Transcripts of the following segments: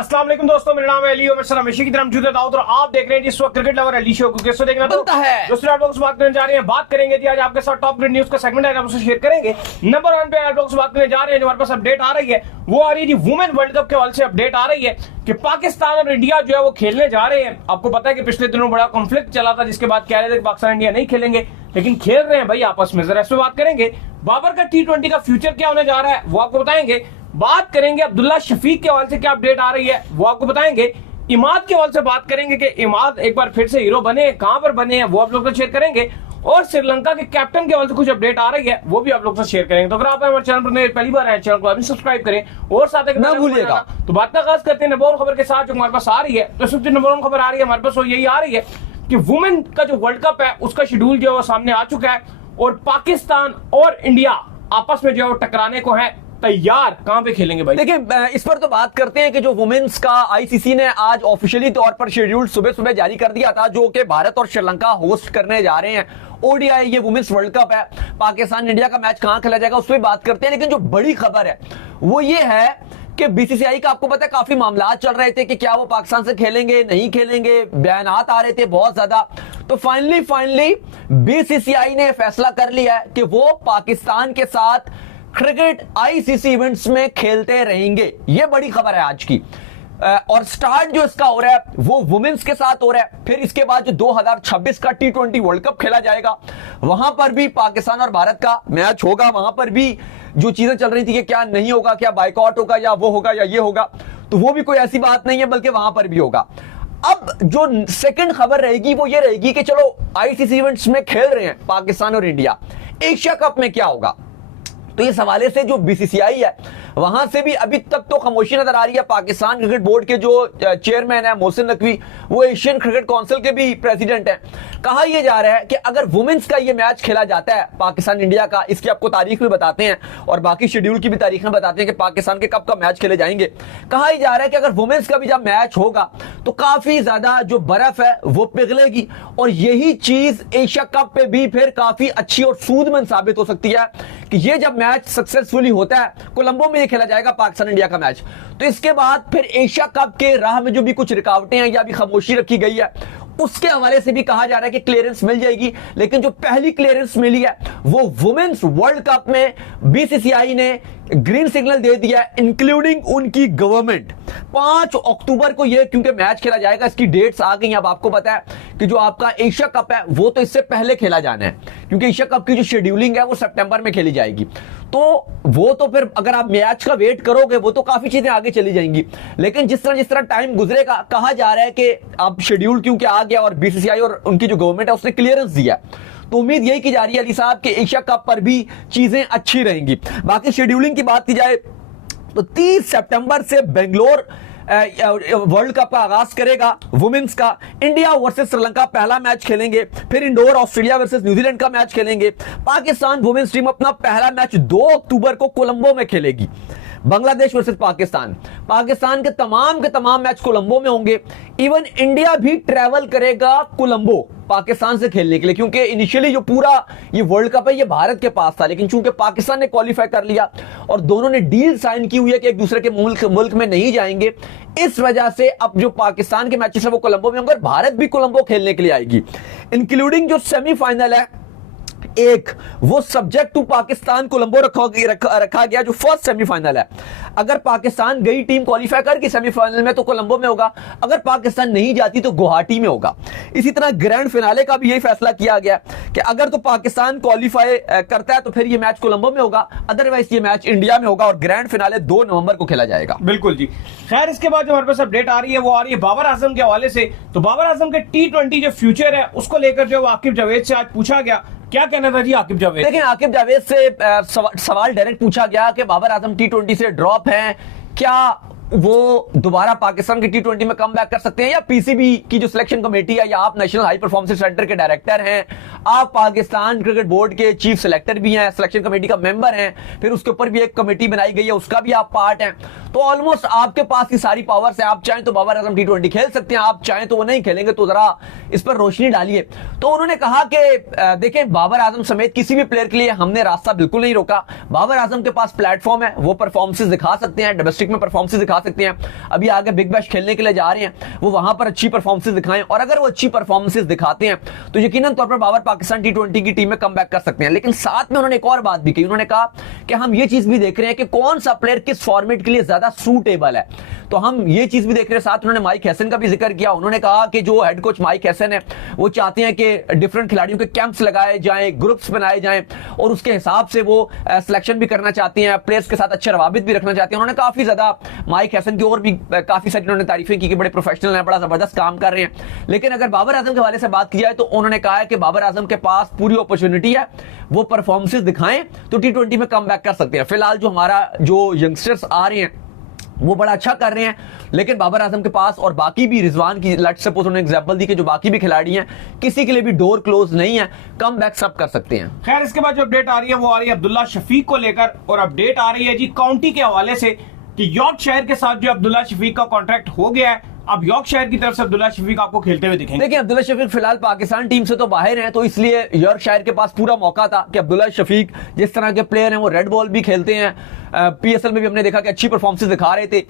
अस्सलाम वालेकुम दोस्तों, मेरा नाम है अली और मैं हमेशा की तरह मौजूद है दाऊद और आप देख रहे हैं जिस वक्त क्रिकेट लवर अली शो को। किसको देखना तो है दोस्तों आप लोग से बात करने जा रहे हैं। बात करेंगे जी आज आपके साथ टॉप ग्रेड न्यूज का सेगमेंट है, आप उससे शेयर करेंगे। नंबर 1 पे आप लोग से बात करने जा रहे हैं, जो हमारे पास अपडेट आ रही है वो आ रही है जी वुमेन वर्ल्ड कप के हवाले से अपडेट आ रही है कि पाकिस्तान और इंडिया जो है वो खेलने जा रहे हैं। आपको पता है कि पिछले दिनों बड़ा कॉन्फ्लिक्ट चला था, जिसके बाद कह रहे थे कि पाकिस्तान इंडिया नहीं खेलेंगे, लेकिन खेल रहे हैं भाई आपस में। जरा इस पे बात करेंगे। बाबर का T20 का फ्यूचर क्या होने जा रहा है वो आपको बताएंगे। बात करेंगे अब्दुल्ला शफीक के हवाले से क्या अपडेट आ रही है वो आपको बताएंगे। इमाद के हवाले से बात करेंगे कि इमाद एक बार फिर से हीरो बने, कहां पर बने हैं वो आप लोग से शेयर करेंगे। और श्रीलंका के कैप्टन के हवाले से कुछ अपडेट आ रही है वो भी आप लोग से शेयर करेंगे। तो अगर आप हमारे चैनल पर पहली बार आए, चैनल को अभी सब्सक्राइब करें और साथ ही ना भूलिएगा। तो बात का आगाज करते हैं नंबर 1 खबर के साथ जो हमारे पास आ रही है। तो सबसे नंबर 1 खबर आ रही है हमारे पास वो यही आ रही है कि वुमेन का जो वर्ल्ड कप है उसका शेड्यूल जो है वो सामने आ चुका है और पाकिस्तान और इंडिया आपस में जो है वो टकराने को है तैयार। कहां पे खेलेंगे भाई? देखिए, इस पर तो बात करते हैं कि जो वुमेन्स का आईसीसी ने आज ऑफिशियली तौर पर शेड्यूल सुबह सुबह जारी कर दिया था, जो कि भारत और श्रीलंका होस्ट करने जा रहे हैं ओडीआई ये वुमेन्स वर्ल्ड कप है। पाकिस्तान इंडिया का मैच कहां खेला जाएगा उस पर बात करते हैं। लेकिन जो बड़ी खबर है वो ये है कि बीसीसीआई का आपको पता है काफी मामला चल रहे थे कि क्या वो पाकिस्तान से खेलेंगे नहीं खेलेंगे, बयानात आ रहे थे बहुत ज्यादा। तो फाइनली बीसीसीआई ने फैसला कर लिया है कि वो पाकिस्तान के साथ क्रिकेट आईसीसी इवेंट्स में खेलते रहेंगे। यह बड़ी खबर है आज की। और स्टार्ट जो इसका हो रहा है वो वुमेन्स के साथ हो रहा है। फिर इसके बाद जो 2026 का T20 वर्ल्ड कप खेला जाएगा वहां पर भी पाकिस्तान और भारत का मैच होगा। वहां पर भी जो चीजें चल रही थी कि क्या नहीं होगा, क्या बाइकआउट होगा या वो होगा या ये होगा, तो वो भी कोई ऐसी बात नहीं है, बल्कि वहां पर भी होगा। अब जो सेकंड खबर रहेगी वो ये रहेगी कि चलो आईसीसी इवेंट्स में खेल रहे हैं पाकिस्तान और इंडिया, एशिया कप में क्या होगा। तो इस हवाले से जो बीसीसीआई है वहां से भी अभी तक तो खामोशी नजर आ रही है। पाकिस्तान क्रिकेट बोर्ड के जो चेयरमैन है मोहसिन नकवी, वो एशियन क्रिकेट काउंसिल के भी प्रेसिडेंट हैं। कहा यह जा रहा है कि अगर वुमेन्स का ये मैच खेला जाता है पाकिस्तान इंडिया का, इसकी आपको तारीख भी बताते हैं और बाकी शेड्यूल की भी तारीखें बताते हैं कि पाकिस्तान के कब कब मैच खेले जाएंगे। कहा यह जा रहा है कि अगर वुमेन्स का भी जब मैच होगा तो काफी ज्यादा जो बर्फ है वो पिघलेगी और यही चीज एशिया कप पे भी फिर काफी अच्छी और सूदमंद साबित हो सकती है कि ये जब मैच सक्सेसफुली होता है, कोलंबो में ये खेला जाएगा पाकिस्तान इंडिया का मैच, तो इसके बाद फिर एशिया कप के राह में जो भी कुछ रुकावटें हैं या भी खामोशी रखी गई है उसके हवाले से भी कहा जा रहा है कि क्लियरेंस मिल जाएगी। लेकिन जो पहली क्लियरेंस मिली है वो वुमेन्स वर्ल्ड कप में बीसीसीआई ने ग्रीन सिग्नल दे दिया है, इंक्लूडिंग उनकी गवर्नमेंट। 5 अक्टूबर को ये क्योंकि मैच खेला जाएगा, इसकी डेट्स आ गई। अब आपको पता है कि जो आपका एशिया कप है वो तो इससे पहले खेला जाना है, क्योंकि एशिया कप की जो शेड्यूलिंग है वो सितंबर में खेली जाएगी। तो वो तो फिर अगर आप मैच का वेट करोगे वो तो काफी चीजें आगे चली जाएंगी। लेकिन जिस तरह टाइम गुजरेगा, कहा जा रहा है कि अब शेड्यूल क्योंकि आ गया और बीसीसीआई और उनकी जो गवर्नमेंट है उसने क्लियरेंस दिया, तो उम्मीद यही की जा रही है अली साहब कि एशिया कप पर भी चीजें अच्छी रहेंगी। बाकी शेड्यूलिंग की बात की जाए तो 30 सितंबर से बेंगलोर वर्ल्ड कप का आगाज करेगा वुमेन्स का। इंडिया वर्सेस श्रीलंका पहला मैच खेलेंगे, फिर इंडोर ऑस्ट्रेलिया वर्सेस न्यूजीलैंड का मैच खेलेंगे। पाकिस्तान वुमेन्स टीम अपना पहला मैच 2 अक्टूबर को कोलंबो में खेलेगी। बांग्लादेश वर्सेस पाकिस्तान, पाकिस्तान के तमाम मैच कोलंबो में होंगे। इवन इंडिया भी ट्रैवल करेगा कोलंबो पाकिस्तान से खेलने के लिए, क्योंकि इनिशियली जो पूरा ये वर्ल्ड कप है ये भारत के पास था, लेकिन चूंकि पाकिस्तान ने क्वालिफाई कर लिया और दोनों ने डील साइन की हुई है कि एक दूसरे के मुल्क में नहीं जाएंगे, इस वजह से अब जो पाकिस्तान के मैचेस है वो कोलंबो में होंगे और भारत भी कोलंबो खेलने के लिए आएगी। इंक्लूडिंग जो सेमीफाइनल है एक, वो सब्जेक्ट टू पाकिस्तान कोलंबो रखा गया जो फर्स्ट सेमीफाइनल है। अगर पाकिस्तान गई टीम क्वालिफाई करके सेमीफाइनल में तो कोलंबो में होगा, अगर पाकिस्तान नहीं जाती तो गुवाहाटी में होगा। इसी तरह ग्रैंड फिनाले का भी यही फैसला किया गया कि अगर तो पाकिस्तान क्वालिफाई करता है तो फिर ये मैच कोलंबो में होगा, अदरवाइज ये मैच इंडिया में होगा और ग्रैंड फिनाले 2 नवंबर को खेला जाएगा। बिल्कुल जी। खैर, इसके बाद जो हमारे पास अपडेट आ रही है वो आ रही है बाबर आजम के हवाले से। तो बाबर आजम के T20 जो फ्यूचर है उसको लेकर जो आकिब जावेद से आज पूछा गया, क्या कहना था जी आकिब जावेद? लेकिन आकिब जावेद से सवाल डायरेक्ट पूछा गया कि बाबर आजम T20 से ड्रॉप हैं, क्या वो दोबारा पाकिस्तान के T20 में कम बैक कर सकते हैं, या पीसीबी की जो सिलेक्शन कमेटी है या आप नेशनल हाई परफॉर्मेंस सेंटर के डायरेक्टर हैं, आप पाकिस्तान क्रिकेट बोर्ड के चीफ सिलेक्टर भी हैं, सिलेक्शन कमेटी का मेंबर हैं, फिर उसके ऊपर भी एक कमेटी बनाई गई है उसका भी आप पार्ट हैं, तो ऑलमोस्ट आपके पास की सारी पावर्स है। आप चाहें तो बाबर आजम T20 खेल सकते हैं, आप चाहें तो वो नहीं खेलेंगे, तो जरा इस पर रोशनी डालिए। तो उन्होंने कहा कि देखें, बाबर आजम समेत किसी भी प्लेयर के लिए हमने रास्ता बिल्कुल नहीं रोका। बाबर आजम के पास प्लेटफॉर्म है, वो परफॉर्मेंसेस दिखा सकते हैं, डोमेस्टिक में परफॉर्मेंसेस दिखा सकते हैं, अभी आगे बिग बैश खेलने के लिए जा रहे हैं, वो वहां पर अच्छी परफॉर्मेंसेस दिखाएं, और अगर वो अच्छी परफॉर्मेंसेस दिखाते हैं तो यकीनन तौर पर बाबर पाकिस्तान टी20 की टीम में कम बैक कर सकते हैं। लेकिन साथ में उन्होंने एक और बात भी की, उन्होंने कहा कि हम ये चीज भी देख रहे हैं कि कौन सा प्लेयर किस फॉर्मेट के लिए ज्यादा सूटेबल है, तो हम ये चीज भी देख रहे हैं। साथ उन्होंने माइक हैसन का भी जिक्र किया, उन्होंने कहा कि जो हेड कोच माइक हैसन है वो चाहते हैं कि डिफरेंट खिलाड़ियों के कैंप्स लगाए जाएं, ग्रुप्स बनाए जाएं, और उसके हिसाब से वो सिलेक्शन भी करना चाहते हैं, प्लेयर्स के साथ अच्छे रवाबित भी रखना चाहते हैं। उन्होंने काफी ज्यादा माइक हैसन की और भी काफी सारी उन्होंने तारीफें की कि बड़े प्रोफेशनल हैं, बड़ा जबरदस्त काम कर रहे हैं। लेकिन अगर बाबर आजम के हवाले से बात की जाए तो उन्होंने कहा है कि बाबर आजम के पास पूरी अपॉर्चुनिटी है, वो परफॉर्मेंसेस दिखाएं तो टी20 में कम बैक कर सकते हैं। फिलहाल जो हमारा जो यंगस्टर्स आ रहे हैं वो बड़ा अच्छा कर रहे हैं, लेकिन बाबर आजम के पास और बाकी भी, रिजवान की लेट्स सपोज उन्होंने एग्जांपल दी कि जो बाकी भी खिलाड़ी हैं किसी के लिए भी डोर क्लोज नहीं है, कम बैक सब कर सकते हैं। खैर इसके बाद जो अपडेट आ रही है वो आ रही है अब्दुल्ला शफीक को लेकर, और अपडेट आ रही है जी काउंटी के हवाले से कि यॉर्कशायर के साथ जो अब्दुल्ला शफीक का कॉन्ट्रैक्ट हो गया है, अब यॉर्कशायर की तरफ से अब्दुल्ला शफीक आपको खेलते हुए दिखेंगे। देखिए अब्दुल्ला शफीक फिलहाल पाकिस्तान टीम से तो बाहर हैं, तो इसलिए यॉर्कशायर के पास पूरा मौका था कि अब्दुल्ला शफीक जिस तरह के प्लेयर हैं वो रेड बॉल भी खेलते हैं, पीएसएल में भी हमने देखा कि अच्छी परफॉर्मेंस दिखा रहे थे,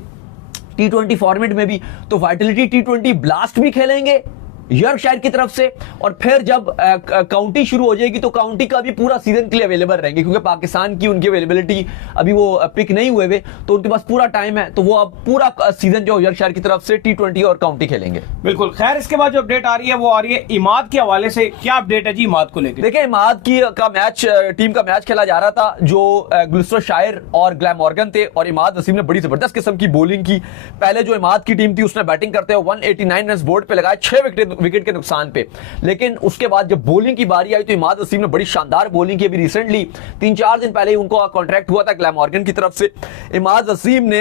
टी20 फॉर्मेट में भी, तो वाइटलिटी टी20 ब्लास्ट भी खेलेंगे यॉर्कशायर की तरफ से, और फिर जब काउंटी शुरू हो जाएगी तो काउंटी का भी पूरा सीजन के लिए अवेलेबल रहेंगे, क्योंकि पाकिस्तान की उनकी अवेलेबिलिटी अभी वो पिक नहीं हुए हुए, तो उनके पास पूरा टाइम है, तो वो अब पूरा सीजन जो यॉर्कशायर की तरफ से टी20 और काउंटी खेलेंगे। बिल्कुल। खैर इसके बाद जो अपडेट आ रही है वो आ रही है इमाद के हवाले से, क्या अपडेट है जी इमाद को लेकर? देखिए इमाद की का मैच, टीम का मैच खेला जा रहा था, जो गुलस्टर और ग्लैमॉर्गन थे, और इमाद वसीम ने बड़ी जबरदस्त किस्म की बॉलिंग की। पहले जो इमाद की टीम थी उसने बैटिंग करते हुए 189 रन बोर्ड पे लगाए 6 विकेट के नुकसान पे, लेकिन उसके बाद जब बॉलिंग की बारी आई तो इमाद वसीम ने बड़ी शानदार बॉलिंग की। अभी रिसेंटली 3-4 दिन पहले ही उनको कॉन्ट्रैक्ट हुआ था ग्लैमॉर्गन की तरफ से। इमाद वसीम ने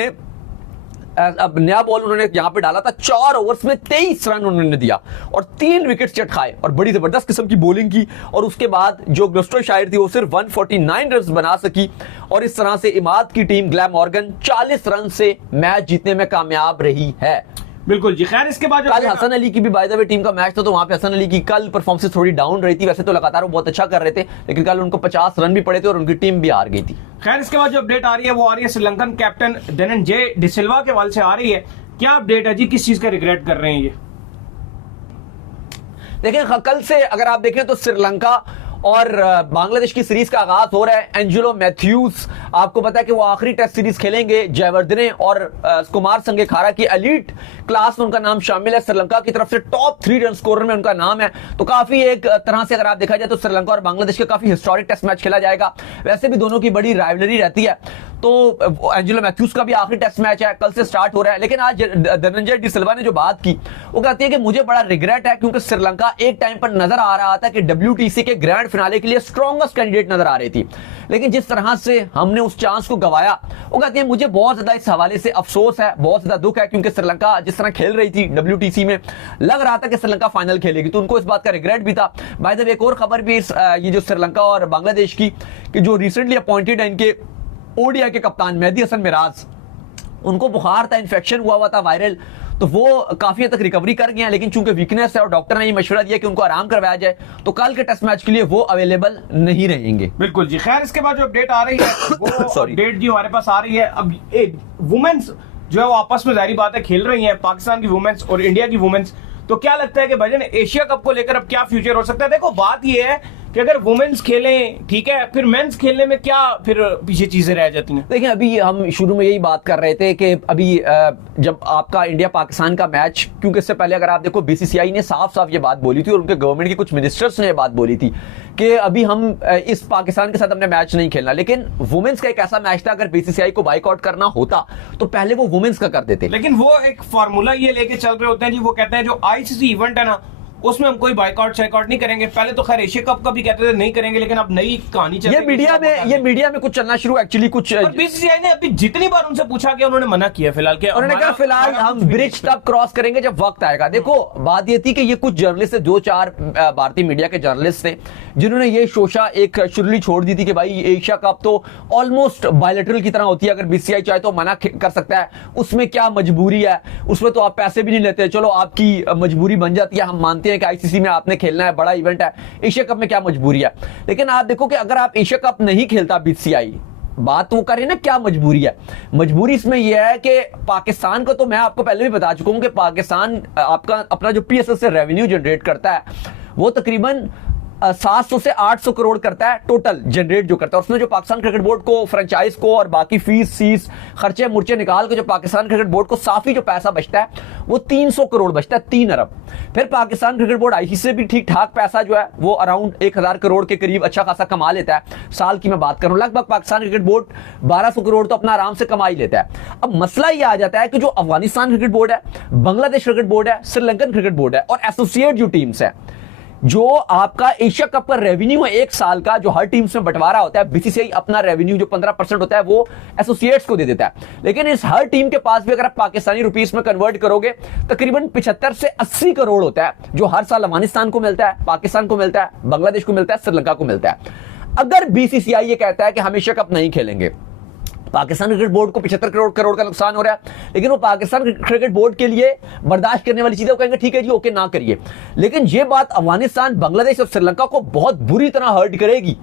अब नया बॉल उन्होंने यहां पे डाला था, 4 ओवर्स में 23 रन उन्होंने दिया और 3 विकेट चटकाए और बड़ी जबरदस्त किस्म की बॉलिंग की, और उसके बाद जो ग्लस्टरशायर थी वो सिर्फ 149 रन बना सकी, और इस तरह से इमाद की टीम ग्लैमॉर्गन 40 रन से मैच जीतने में कामयाब रही है। बिल्कुल जी। खैर इसके बाद कल हसन अली की भी बाय द वे टीम का मैच था, तो वहां पे हसन अली की कल परफॉर्मेंस थोड़ी डाउन रही थी, वैसे तो लगातार वो बहुत अच्छा कर रहे थे, लेकिन कल उनको 50 रन भी पड़े थे और उनकी टीम भी हार गई थी। खैर इसके बाद जो अपडेट आ रही है वो आ रही है श्रीलंकन कैप्टन धनंजय डिसिल्वा के हवाले से आ रही है, क्या अपडेट है जी, किस चीज का रिग्रेट कर रहे हैं ये? देखिए कल से अगर आप देखें तो श्रीलंका और बांग्लादेश की सीरीज का आगाज हो रहा है। एंजेलो मैथ्यूज, आपको पता है कि वो आखिरी टेस्ट सीरीज खेलेंगे, जयवर्धने और कुमार संगेखारा की एलीट क्लास में उनका नाम शामिल है, श्रीलंका की तरफ से टॉप 3 रन स्कोरर में उनका नाम है, तो काफी एक तरह से अगर आप देखा जाए तो श्रीलंका और बांग्लादेश के काफी हिस्टोरिक टेस्ट मैच खेला जाएगा। वैसे भी दोनों की बड़ी राइवलरी रहती है, तो एंजेलो मैथ्यूज का भी आखिरी टेस्ट मैच है, कल से स्टार्ट हो रहा है। लेकिन आज धनंजय डिसिल्वा ने जो बात की वो कहती है कि मुझे बड़ा रिग्रेट है, क्योंकि श्रीलंका एक टाइम पर नजर आ रहा था कि WTC के ग्रैंड फिनाले के लिए स्ट्रॉन्गेस्ट कैंडिडेट नजर आ रही थी, लेकिन जिस तरह से हमने उस चांस को गवाया, वो कहती है मुझे बहुत ज्यादा इस हवाले से अफसोस है, बहुत ज्यादा दुख है, क्योंकि श्रीलंका जिस तरह खेल रही थी WTC में लग रहा था कि श्रीलंका फाइनल खेलेगी, तो उनको इस बात का रिग्रेट भी था। बाय द वे एक और खबर भी ये जो श्रीलंका और बांग्लादेश की, कि जो रिसेंटली अपॉइंटेड है इनके ओडीआई के कप्तान मेहदी हसन मिराज, उनको बुखार था, इन्फेक्शन हुआ था वायरल, तो वो काफी हद तक रिकवरी कर गए हैं, लेकिन चूंकि वीकनेस है और डॉक्टर ने ये मशवरा दिया कि उनको आराम करवाया जाए, तो कल के टेस्ट मैच के लिए वो अवेलेबल नहीं रहेंगे। बिल्कुल जी। खैर इसके बाद जो अपडेट आ रही है वो अपडेट जी हमारे पास आ रही है, अब वुमेन्स जो है वो आपस में जाहिर बात है खेल रही है, पाकिस्तान की वुमेन्स और इंडिया की वुमेन्स, तो क्या लगता है कि भाईजान एशिया कप को लेकर अब क्या फ्यूचर हो सकता है? देखो बात ये है कि अगर वुमेन्स खेलें ठीक है, फिर मेंस खेलने में क्या फिर पीछे चीजें रह जाती हैं? देखिए अभी हम शुरू में यही बात कर रहे थे कि अभी जब आपका इंडिया पाकिस्तान का मैच, क्योंकि इससे पहले अगर आप देखो BCCI ने साफ साफ ये बात बोली थी और उनके गवर्नमेंट के कुछ मिनिस्टर्स ने ये बात बोली थी कि अभी हम इस पाकिस्तान के साथ हमने मैच नहीं खेलना, लेकिन वुमेन्स का एक ऐसा मैच था, अगर BCCI को बाइकआउट करना होता तो पहले वो वुमेन्स का कर देते। लेकिन वो एक फॉर्मूला ये लेके चल रहे होते हैं जी, वो कहते हैं जो ICC इवेंट है ना उसमें हम कोई बाइकआउट शाइकआउट नहीं करेंगे। पहले तो खैर एशिया कप का भी कहते थे नहीं करेंगे, लेकिन अब नई कहानी चल रही है। ये मीडिया में कुछ चलना शुरू एक्चुअली कुछ, और BCCI ने अभी जितनी बार उनसे पूछा कि उन्होंने मना किया फिलहाल, के उन्होंने कहा फिलहाल हम ब्रिज तब क्रॉस करेंगे जब वक्त आएगा। देखो बात ये थी कि ये कुछ जर्नलिस्ट थे, 2-4 भारतीय मीडिया के जर्नलिस्ट थे, जिन्होंने ये शोशा एक शुरुली छोड़ दी थी कि भाई एशिया कप तो ऑलमोस्ट बायलैटरल की तरह होती है, अगर BCCI चाहे तो मना कर सकता है, उसमें क्या मजबूरी है, उसमें तो आप पैसे भी नहीं लेते, चलो आपकी मजबूरी बन जाती है, हम मानते हैं कि ICC में आपने खेलना है, बड़ा इवेंट है, एशिया कप में क्या मजबूरी है। लेकिन आप देखो कि अगर आप एशिया कप नहीं खेलता BCCI, बात वो कर रहे हैं ना, क्या मजबूरी है? मजबूरी इसमें यह है कि पाकिस्तान को, तो मैं आपको पहले भी बता चुका हूं कि पाकिस्तान आपका अपना जो पीएसएल से रेवेन्यू जनरेट करता है वो तकरीबन 700 से 800 करोड़ करता है टोटल जनरेट जो करता है। उसमें जो पाकिस्तान क्रिकेट बोर्ड को, फ्रेंचाइज को और बाकी फीस खर्चे मुर्चे निकाल के जो पाकिस्तान क्रिकेट बोर्ड को साफी जो पैसा बचता है वो 300 करोड़ बचता है, 3 अरब। फिर पाकिस्तान क्रिकेट बोर्ड आईसीसी से भी ठीक ठाक पैसा जो है वो अराउंड 1000 करोड़ के करीब अच्छा खासा कमा लेता है। साल की मैं बात करूं, लगभग पाकिस्तान क्रिकेट बोर्ड 1200 करोड़ तो अपना आराम से कमा ही लेता है। अब मसला ये आ जाता है कि जो अफगानिस्तान क्रिकेट बोर्ड है, बांग्लादेश क्रिकेट बोर्ड है, श्रीलंकन क्रिकेट बोर्ड है और एसोसिएट जो टीम्स है, जो आपका एशिया कप का रेवेन्यू है एक साल का, जो हर टीम्स में बंटवारा होता है, बीसीसीआई अपना रेवेन्यू जो 15% होता है वो एसोसिएट्स को दे देता है। लेकिन इस हर टीम के पास भी अगर आप पाकिस्तानी रुपीस में कन्वर्ट करोगे तकरीबन 75 से 80 करोड़ होता है, जो हर साल अफगानिस्तान को मिलता है, पाकिस्तान को मिलता है, बांग्लादेश को मिलता है, श्रीलंका को मिलता है। अगर बीसीसीआई ये कहता है कि हम एशिया कप नहीं खेलेंगे, पाकिस्तान क्रिकेट बोर्ड को 75 करोड़ का नुकसान हो रहा है, लेकिन वो पाकिस्तान क्रिकेट बोर्ड के लिए बर्दाश्त करने वाली चीजें, वो कहेंगे ठीक है जी, ओके, ना करिए। लेकिन ये बात अफगानिस्तान, बांग्लादेश और श्रीलंका को बहुत बुरी तरह हर्ट करेगी।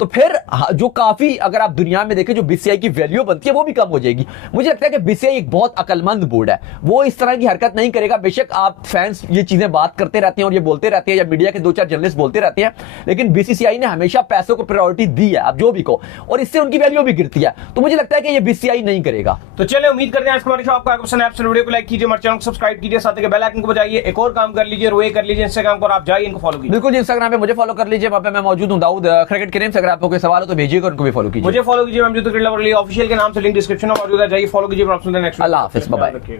तो फिर जो काफी, अगर आप दुनिया में देखें, जो बीसीसीआई की वैल्यू बनती है वो भी कम हो जाएगी। मुझे लगता है कि बीसीसीआई एक बहुत अकलमंद बोर्ड है, वो इस तरह की हरकत नहीं करेगा। बेशक आप फैंस ये चीजें बात करते रहते हैं और ये बोलते रहते हैं, या मीडिया के 2-4 जर्नलिस्ट बोलते रहते हैं, लेकिन बीसीसीआई ने हमेशा पैसों को प्रायोरिटी दी है, आप जो भी कहो, और इससे उनकी वैल्यू भी गिरती है। तो मुझे लगता है कि ये बीसीसीआई नहीं करेगा। तो चलिए, उम्मीद करते हैं आज हमारे शो आपको पसंद है। आप वीडियो को लाइक कीजिए, हमारे चैनल को सब्सक्राइब कीजिए, साथ ही बेल आइकन को बजाइए। एक और काम कर लीजिए, रोए कर लीजिए इंस्टाग्राम पर, आप जाइए इनको फॉलो कीजिए। बिल्कुल, इंस्टाग्राम पे मुझे फॉलो कर लीजिए, वहां पे मैं मौजूद हूं, दाऊद क्रिकेट के नेम से। अगर आपको कोई सवाल हो तो भेजिएगा, उनको भी फॉलो कीजिए। मुझे फॉलो कीजिए, मैं ऑफिशियल के नाम से, लिंक डिस्क्रिप्शन में मौजूद है, जाइए फॉलो कीजिए। नेक्स्ट, अल्लाह हाफिज़, बाय बाय।